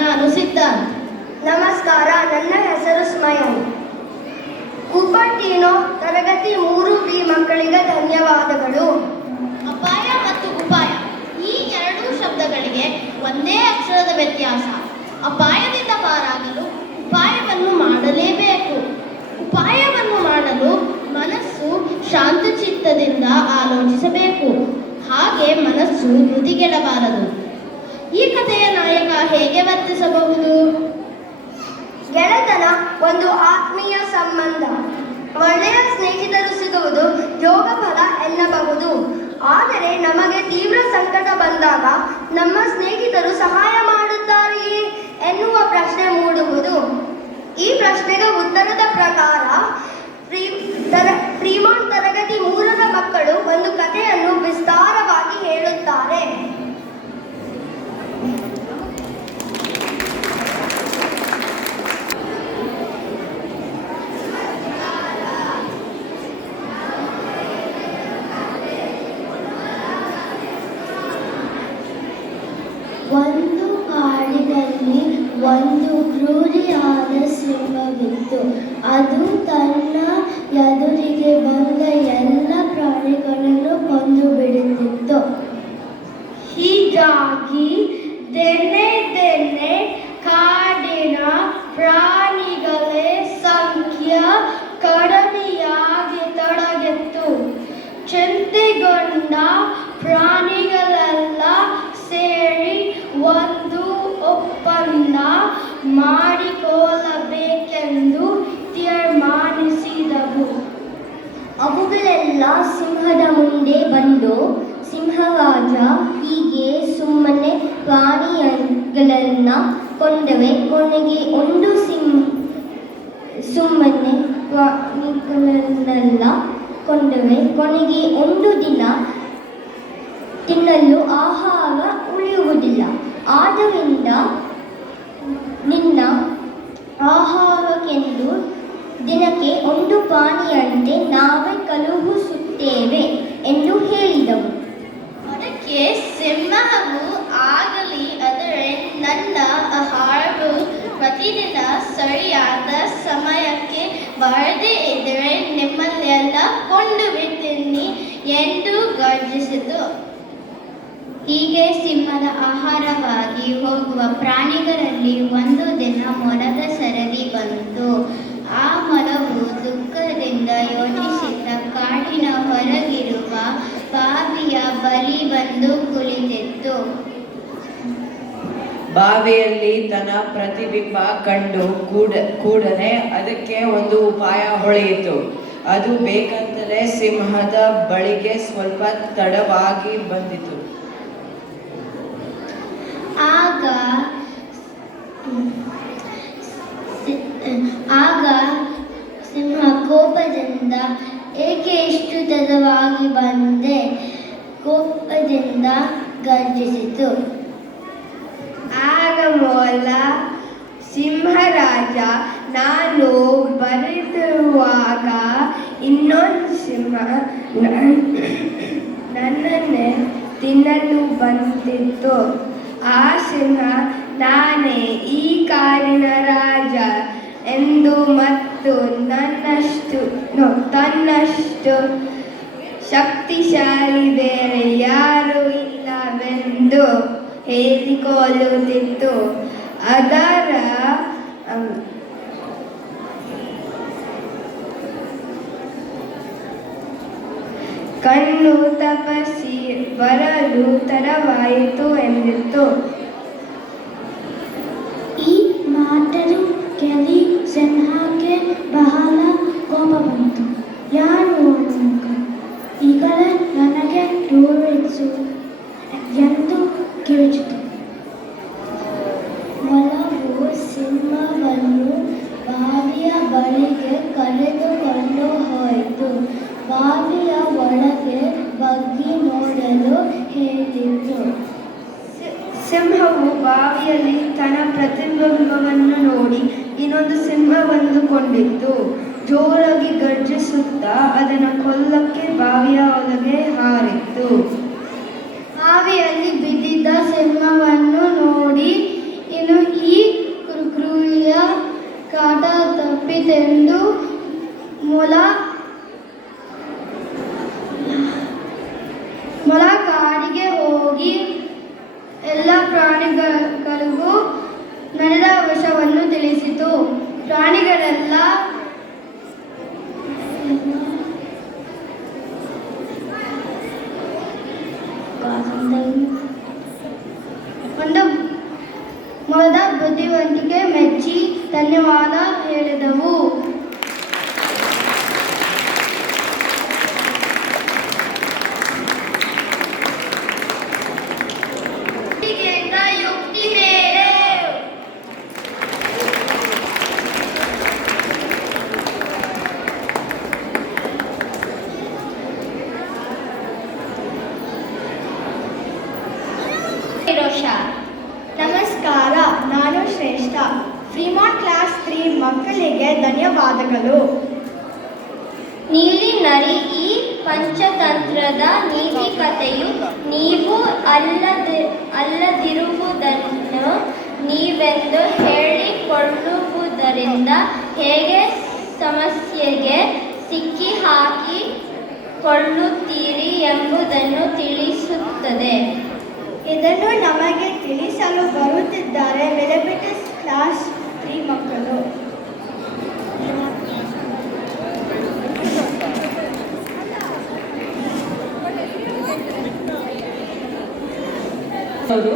ನಾನು ಸಿದ್ಧಾಂತ್. ನಮಸ್ಕಾರ, ನನ್ನ ಹೆಸರು ಸ್ಮಯನ್. ಕುಪಟಿನೋ ತರಗತಿ 3B ಮಕ್ಕಳಿಗೆ ಧನ್ಯವಾದಗಳು. ಅಪಾಯ ಮತ್ತು ಉಪಾಯ ಈ ಎರಡೂ ಶಬ್ದಗಳಿಗೆ ಒಂದೇ ಅಕ್ಷರದ ವ್ಯತ್ಯಾಸ. ಅಪಾಯದಿಂದ ಪಾರಾಗಲು ಉಪಾಯವನ್ನು ಮಾಡಲೇಬೇಕು. ಉಪಾಯವನ್ನು ಮಾಡಲು ಮನಸ್ಸು ಶಾಂತಚಿತ್ತದಿಂದ ಆಲೋಚಿಸಬೇಕು. ಹಾಗೆ ಮನಸ್ಸು ಧೃತಿಗೆಡಬಾರದು. ಈ ಕಥೆಯ ನಾಯಕ ಹೇಗೆ ವರ್ತಿಸಬಹುದು? ಗೆಳೆತನ ಒಂದು ಆತ್ಮೀಯ ಸಂಬಂಧ. ಒಳ್ಳೆಯ ಸ್ನೇಹಿತರು ಸಿಗುವುದು ಯೋಗ ಫಲ ಎನ್ನಬಹುದು. ಆದರೆ ನಮಗೆ ತೀವ್ರ ಸಂಕಟ ಬಂದಾಗ ನಮ್ಮ ಸ್ನೇಹಿತರು ಸಹಾಯ ಮಾಡುತ್ತಾರೆಯೇ ಎನ್ನುವ ಪ್ರಶ್ನೆ ಮೂಡುವುದು. ಈ ಪ್ರಶ್ನೆಗೆ ಉತ್ತರದ ಪ್ರಕಾರ ಫ್ರೀಮಾಂಟ್ ತರಗತಿ 3ರ ಮಕ್ಕಳು ಒಂದು ಕಥೆಯನ್ನು ವಿಸ್ತಾರವಾಗಿ ಹೇಳುತ್ತಾರೆ. ಒಂದು ಕಾಡಿನಲ್ಲಿ ಒಂದು ಕ್ರೂರಿಯಾದ ಸಿಂಹವಿತ್ತು. ಅದು ತನ್ನ ಎದುರಿಗೆ ಬಂದ ಎಲ್ಲ ಪ್ರಾಣಿಗಳನ್ನು ಕೊಂದು ಬಿಡುತ್ತಿತ್ತು. ಹೀಗಾಗಿ ದಿನೇ ಕಾಡಿನ ಪ್ರಾಣಿಗಳ ಸಂಖ್ಯೆ ಕಡಿಮೆಯಾಗಿ ತೊಡಗಿತ್ತು. ಚಿಂತೆಗೊಂಡ ಪ್ರಾಣಿಗಳೆಲ್ಲ ಸೇರಿ ಒಂದು ಒಪ್ಪಂದ ಮಾಡಿಕೊಳ್ಳಬೇಕೆಂದು ತೀರ್ಮಾನಿಸಿದವು. ಅವುಗಳೆಲ್ಲ ಸಿಂಹದ ಮುಂದೆ ಬಂದು, ಸಿಂಹರಾಜ, ಹೀಗೆ ಸುಮ್ಮನೆ ಪ್ರಾಣಿಗಳನ್ನ ಕೊಂಡರೆ ಕೊನೆಗೆ ಒಂದು ಸುಮ್ಮನೆ ಪ್ರಾಣಿಗಳನ್ನೆಲ್ಲ ಕೊಂಡರೆ ಕೊನೆಗೆ ಒಂದು ದಿನ ತಿನ್ನಲು ಆಹಾರ ಉಳಿಯುವುದಿಲ್ಲ. ಆದ್ದರಿಂದ ನಿನ್ನ ಆಹಾರಕ್ಕೆಂದು ದಿನಕ್ಕೆ ಒಂದು ಪ್ರಾಣಿಯಂತೆ ನಾವೇ ಕಳುಹಿಸುತ್ತೇವೆ ಎಂದು ಹೇಳಿದವು. ಅದಕ್ಕೆ ಸಿಂಹವು, ಆಗಲಿ, ಆದರೆ ನನ್ನ ಆಹಾರವು ಪ್ರತಿದಿನ ಸರಿಯಾದ ಸಮಯಕ್ಕೆ ಬರದೇ ಇದ್ದರೆ ನಿಮ್ಮನ್ನೆಲ್ಲ ಕೊಂಡು ಬಿಡ್ತೀನಿ ಎಂದು ಗರ್ಜಿಸಿತು. ಹೀಗೆ ಸಿಂಹದ ಆಹಾರವಾಗಿ ಹೋಗುವ ಪ್ರಾಣಿಗಳಲ್ಲಿ ಒಂದು ದಿನ ಮೊಲದ ಸರದಿ ಬಂತು. ಆ ಮೊಲವು ದುಃಖದಿಂದ ಯೋಚಿಸಿದ ಕಾಡಿನ ಹೊರಗಿರುವ ಬಾವಿಯ ಬಳಿ ಬಂದು ಕುಳಿತಿತ್ತು. ಬಾವಿಯಲ್ಲಿ ತನ್ನ ಪ್ರತಿಬಿಂಬ ಕಂಡು ಕೂಡಲೇ ಅದಕ್ಕೆ ಒಂದು ಉಪಾಯ ಹೊಳೆಯಿತು. ಅದು ಬೇಕಂತಲೇ ಸಿಂಹದ ಬಳಿಗೆ ಸ್ವಲ್ಪ ತಡವಾಗಿ ಬಂದಿತು. ಆಗ ಸಿಂಹ ಕೋಪದಿಂದ, ಏಕೆ ಇಷ್ಟು ತಡವಾಗಿ ಬಂದೆ? ಕೋಪದಿಂದ ಗರ್ಜಿಸಿತು. ಆಗ ಮೊಲ, ಸಿಂಹರಾಜ, ನಾನು ಬರೆದಿರುವಾಗ ಇನ್ನೊಂದು ಸಿಂಹ ನನ್ನನ್ನೇ ತಿನ್ನಲು ಬಂದಿತ್ತು. ಆ ಸಿಂಹ ನಾನೇ ಈ ಕಾಡಿನ ರಾಜ ಎಂದು ಮತ್ತು ತನ್ನಷ್ಟು ಶಕ್ತಿಶಾಲಿ ಬೇರೆ ಯಾರೂ ಇಲ್ಲವೆಂದು ಹೇಳಿಕೊಳ್ಳುತ್ತಿತ್ತು. ಅದರ ಕಣ್ಣು ತಪಸಿ ಬರಲು ತಡವಾಯಿತು ಎಂದಿತ್ತು. ಈ ಮಾತನ್ನು ಕೇಳಿ ಸಿಂಹಕ್ಕೆ ಬಹಳ ಕೋಪ ಬಂತು. ಯಾರು ಈಗಲೇ ನನಗೆ ದೂರಿಸು ಎಂದು ಕಿರುಚಿತು. ಮೊಲವು ಸಿಂಹವನ್ನು ಬಾವಿಯ ಬಳಿಗೆ ಕರೆದುಕೊಂಡು ಹೋಯಿತು. ಬಾವಿಯ ಒಳಗೆ ಬಗ್ಗಿ ನೋಡಲು ಹೇಳಿತು. ಸಿಂಹವು ಬಾವಿಯಲ್ಲಿ ತನ್ನ ಪ್ರತಿಬಿಂಬವನ್ನು ನೋಡಿ ಇನ್ನೊಂದು ಸಿಂಹವನ್ನು ಕೊಂಡಿತ್ತು. ಜೋರಾಗಿ ಗರ್ಜಿಸುತ್ತಾ ಅದನ್ನು ಕೊಲ್ಲಕ್ಕೆ ಬಾವಿಯ ಒಳಗೆ ಹಾರಿತು. ಬಾವಿಯಲ್ಲಿ ಬಿದ್ದಿದ್ದ ಸಿಂಹವನ್ನು ನೋಡಿ ಇನ್ನು ಈ ಒಂದು ಮೊದ ಬುದ್ಧಿವಂತಿಕೆ ಮೆಚ್ಚಿ ಧನ್ಯವಾದ ಹೇಳಿದವು. ಯುಕ್ತಿ ಬೇರೆ. ನಮಸ್ಕಾರ, ನಾನು ಶ್ರೇಷ್ಠ. ಫ್ರೀಮಾಂಟ್ ಕ್ಲಾಸ್ 3 ಮಕ್ಕಳಿಗೆ ಧನ್ಯವಾದಗಳು. ನೀಲಿ ನರಿ, ಈ ಪಂಚತಂತ್ರದ ನೀತಿಕತೆಯು ನೀವು ಅಲ್ಲದಿರುವುದನ್ನು ನೀವೆಂದು ಹೇಳಿಕೊಳ್ಳುವುದರಿಂದ ಹೇಗೆ ಸಮಸ್ಯೆಗೆ ಸಿಕ್ಕಿ ಹಾಕಿಕೊಳ್ಳುತ್ತೀರಿ ಎಂಬುದನ್ನು ತಿಳಿಸುತ್ತದೆ. ಇದನ್ನು ನಮಗೆ ತಿಳಿಸಲು ಬರುತ್ತಿದ್ದಾರೆ ಮೆಲಬಿಟಸ್ ಕ್ಲಾಸ್ 3 ಮಕ್ಕಳು. ಅವರು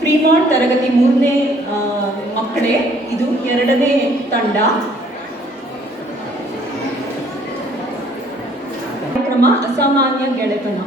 ಫ್ರೀಮಾಂಟ್ ತರಗತಿ 3ನೇ ಮಕ್ಕಳೇ. ಇದು 2ನೇ ತಂಡ. ಕಾರ್ಯಕ್ರಮ ಅಸಾಮಾನ್ಯ ಗೆಳೆತನ.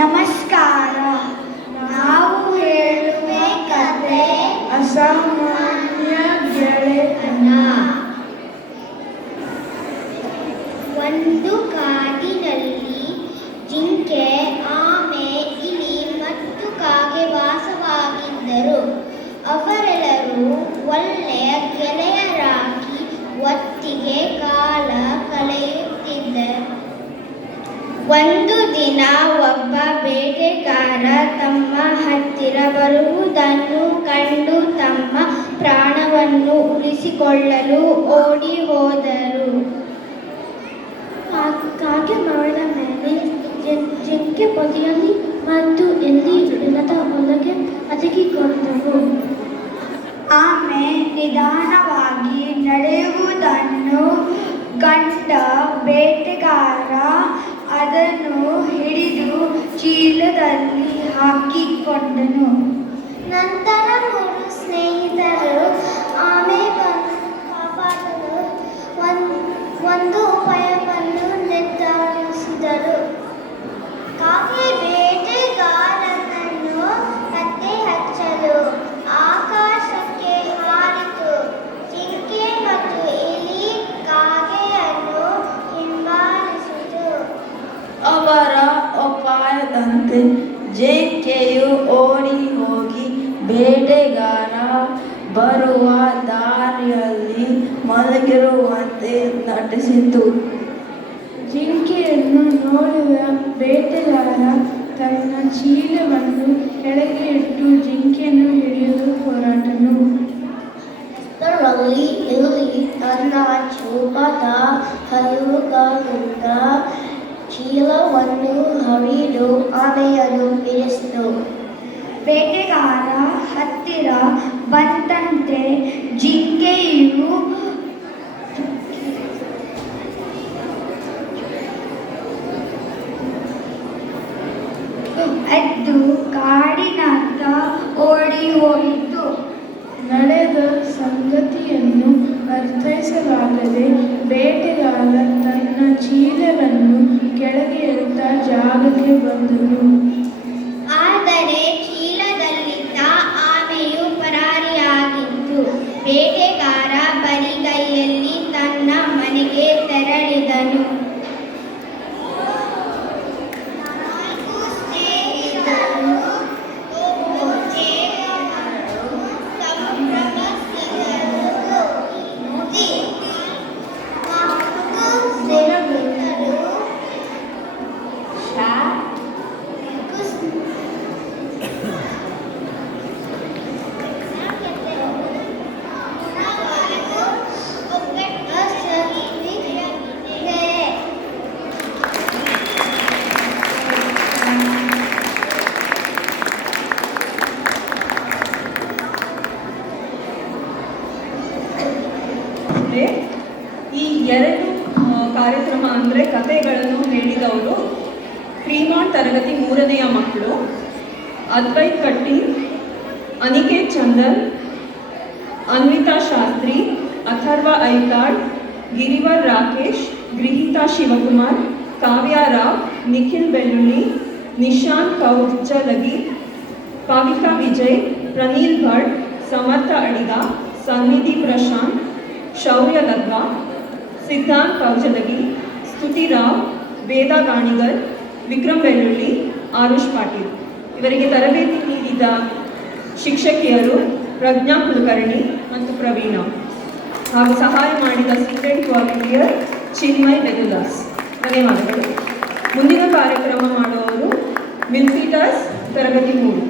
ನಮಸ್ಕಾರ, ನಾವು ಹೇಳುವ ಕಥೆ ಅಸಾಮಾನ್ಯ ಗೆಳೆತನ. ಒಂದು ಕಾಡಿನಲ್ಲಿ ಜಿಂಕೆ, ಆಮೆ, ಇಲಿ ಮತ್ತು ಕಾಗೆ ವಾಸವಾಗಿದ್ದರು. ಅವರೆಲ್ಲರೂ ಒಳ್ಳೆಯ ಗೆಳೆಯರಾಗಿ ಒಟ್ಟಿಗೆ ಕಾಲ ಕಳೆಯುತ್ತಿದ್ದರು. ಒಂದು ದಿನ ಒಬ್ಬ ಬೇಟೆಗಾರ ತಮ್ಮ ಹತ್ತಿರ ಬರುವುದನ್ನು ಕಂಡು ತಮ್ಮ ಪ್ರಾಣವನ್ನು ಉಳಿಸಿಕೊಳ್ಳಲು ಓಡಿ ಹೋದರು. ಕಾಗೆ ಮರದ ಮೇಲೆ, ಜಿಂಕೆ ಬದಿಯಲ್ಲಿ ಮತ್ತು ಎಲ್ಲಿ ನೆಲದ ಒಳಗೆ ಅಡಗಿಕೊಂಡವು. ಆಮೆ ನಿಧಾನವಾಗಿ ನಡೆಯುವುದನ್ನು ಕಂಡ ಬೇಟೆಗಾರ ಅದನ್ನು ಹಿಡಿದು ಚೀಲದಲ್ಲಿ ಹಾಕಿಕೊಂಡನು. ನಂತರ 3 ಸ್ನೇಹಿತರು ಆಮೆ ಕಾಪಾಡಲು ಒಂದು ಉಪಾಯವನ್ನು ನಿರ್ಧರಿಸಿದರು. ಕಾಗೆ ಬೇಟೆಗಾರನನ್ನು ಪತ್ತೆ ಹಚ್ಚಲು ಆಕಾಶಕ್ಕೆ ಹಾರಿತು. ಜಿಂಕೆ ಮತ್ತು ಇಲಿ ಕಾಗೆಯನ್ನು ಹಿಂಬಾಲಿಸಿತು. ಅವರ ಉಪಾಯದಂತೆ ಜಿಂಕೆಯು ಓಡಿ ಹೋಗಿ ಬೇಟೆಗಾರ ಬರುವ ದಾರಿಯಲ್ಲಿ ಮಲಗಿರುವಂತೆ ನಟಿಸಿತು. ಜಿಂಕೆಯನ್ನು ನೋಡಿದ ಬೇಟೆಗಾರ ತನ್ನ ಚೀಲವನ್ನು ಕೆಳಗೆ ಇಟ್ಟು ಜಿಂಕೆಯನ್ನು ಹಿಡಿಯಲು ಹೊರಟನು. ಅದರಲ್ಲಿ ಇಲಿ ತನ್ನ ಚೂಪಾದ ಹಲ್ಲುಗಳಿಂದ ಚೀಲವನ್ನು ಹರಿದು ಆಮೆಯನ್ನು ಬಿಡಿಸಿತು. ಬೇಟೆಗಾರ ಹತ್ತಿರ ಬಂದಂತೆ ಜಿಂಕೆಯು ಎದ್ದು ಕಾಡಿನತ್ತ ಓಡಿ ಹೋಯಿತು. ನಡೆದ ಸಂಗತಿಯನ್ನು ಅರ್ಥೈಸಲಾಗದೆ ಬೇಟೆಗಾರ ತನ್ನ ಚೀಲವನ್ನು ಕೆಳಗೆ ಇಡುತ್ತಾ ಜಾಗಕ್ಕೆ ಬಂದನು. ಆದರೆ ಮಕ್ಕಳು ಅದ್ವೈತ್ ಕಟ್ಟಿ, ಅನಿಕೇತ್ ಚಂದನ್, ಅನ್ವಿತಾ ಶಾಸ್ತ್ರಿ, ಅಥರ್ವ ಐತಾಳ್, ಗಿರಿವರ್ ರಾಕೇಶ್, ಗೃಹಿತಾ ಶಿವಕುಮಾರ್, ಕಾವ್ಯ ರಾವ್, ನಿಖಿಲ್ ಬೆಳ್ಳುಳ್ಳಿ, ನಿಶಾಂತ್ ಕೌಜಲಗಿ, ಪಾವಿಕಾ ವಿಜಯ್, ಪ್ರನೀಲ್ ಭಟ್, ಸಮರ್ಥ ಅಡಿಗ, ಸನ್ನಿಧಿ ಪ್ರಶಾಂತ್, ಶೌರ್ಯ ಲದ್ವಾ, ಸಿದ್ಧಾಂತ್ ಕೌಜಲಗಿ, ಸ್ತುತಿ ರಾವ್, ವೇದ ಗಾಣಿಗರ್, ವಿಕ್ರಮ್ ಬೆಳ್ಳುಳ್ಳಿ, ಆರುಷ್ ಪಾಟೀಲ್. ಇವರಿಗೆ ತರಬೇತಿ ನೀಡಿದ ಶಿಕ್ಷಕಿಯರು ಪ್ರಜ್ಞಾ ಕುಲಕರ್ಣಿ ಮತ್ತು ಪ್ರವೀಣ, ಹಾಗೂ ಸಹಾಯ ಮಾಡಿದ ಸ್ಟೂಡೆಂಟ್ ವಾಲಂಟಿಯರ್ ಚಿನ್ಮಯ್ ರೆಗ್ಯುಲರ್ಸ್. ಧನ್ಯವಾದಗಳು. ಮುಂದಿನ ಕಾರ್ಯಕ್ರಮ ಮಾಡುವವರು ಮಿಲ್ಫೀಟರ್ಸ್ ತರಗತಿ 3.